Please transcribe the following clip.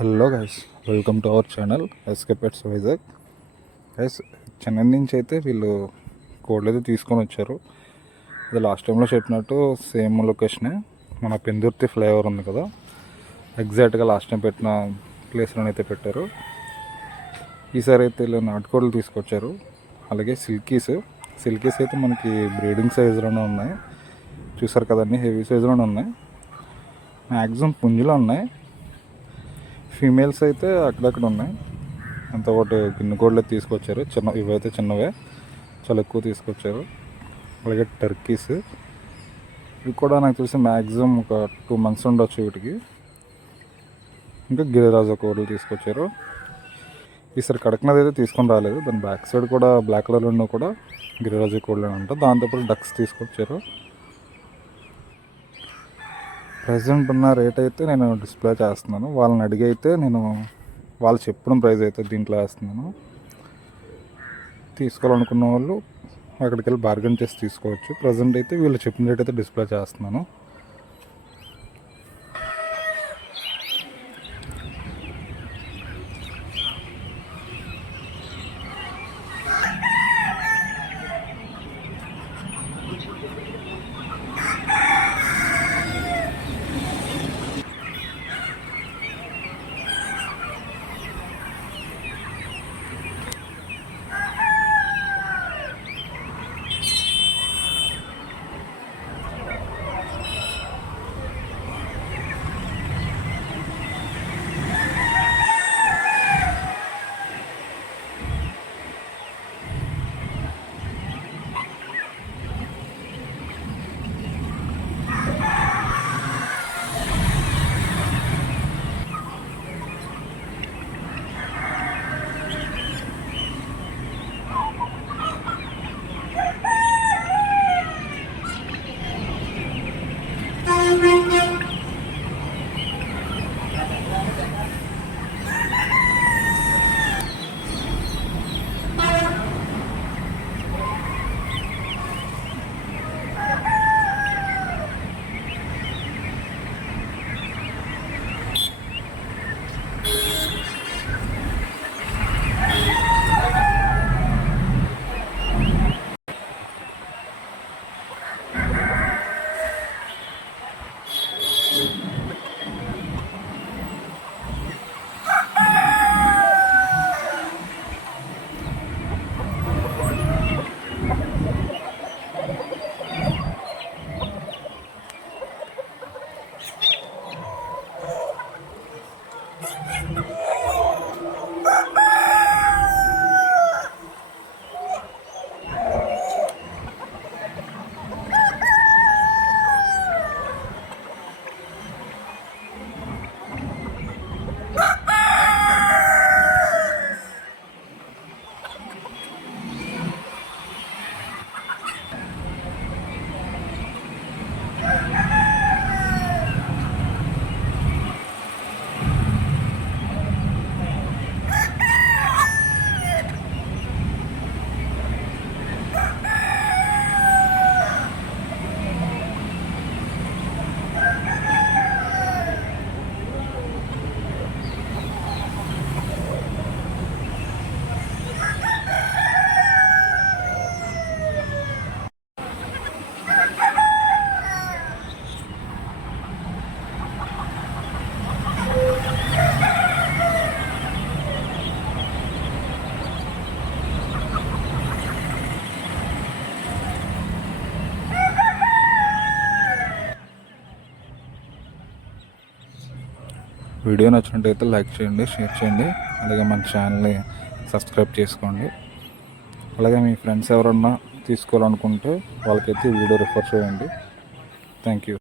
Hello guys, welcome to our channel SK pets Vizag. Guys, Chennai నుంచి అయితే వీళ్ళు కోళ్ళు అయితే తీసుకొని వచ్చారు. ఇది లాస్ట్ టైంలో చెప్పినట్టు సేమ్ లొకేషనే, మన పెందుర్తి ఫ్లైఓవర్ ఉంది కదా, ఎగ్జాక్ట్గా లాస్ట్ టైం పెట్టిన ప్లేస్లోనైతే పెట్టారు. ఈసారి అయితే వీళ్ళు నాటుకోళ్ళు తీసుకొచ్చారు. అలాగే సిల్కీస్ అయితే మనకి బ్రీడింగ్ సైజులోనే ఉన్నాయి. చూసారు కదండి, హెవీ సైజులోనే ఉన్నాయి. మ్యాక్సిమం పుంజులో ఉన్నాయి. ఫీమేల్స్ అయితే అక్కడక్కడ ఉన్నాయి. అంత ఒకటి గిన్నె కోళ్ళు తీసుకొచ్చారు. ఇవైతే చిన్నవే, చాలా ఎక్కువ తీసుకొచ్చారు. అలాగే టర్కీస్, ఇవి కూడా నాకు తెలిసి మ్యాక్సిమం ఒక 2 months ఉండొచ్చు వీటికి. ఇంకా గిరిరాజా కోళ్ళు తీసుకొచ్చారు. ఈసారి కడక్నది అయితే తీసుకొని రాలేదు. దాని బ్యాక్ సైడ్ కూడా బ్లాక్ కలర్లో ఉన్న కూడా గిరిరాజా కోళ్ళు అంట. దాంతోపాటు డక్స్ తీసుకొచ్చారు. ప్రజెంట్ ఉన్న రేట్ అయితే నేను డిస్ప్లే చేస్తున్నాను. వాళ్ళని అడిగి అయితే నేను వాళ్ళు చెప్పిన ప్రైస్ అయితే దీంట్లో వేస్తున్నాను. తీసుకోవాలనుకున్న వాళ్ళు అక్కడికి వెళ్ళి బార్గెన్ చేసి తీసుకోవచ్చు. ప్రజెంట్ అయితే వీళ్ళు చెప్పిన రేట్ అయితే డిస్ప్లే చేస్తున్నాను. వీడియో నచ్చినట్టయితే లైక్ చేయండి, షేర్ చేయండి. అలాగే మన ఛానల్ని సబ్స్క్రైబ్ చేసుకోండి. అలాగే మీ ఫ్రెండ్స్ ఎవరన్నా తీసుకోవాలనుకుంటే వాళ్ళకైతే వీడియో రిఫర్ చేయండి. Thank you.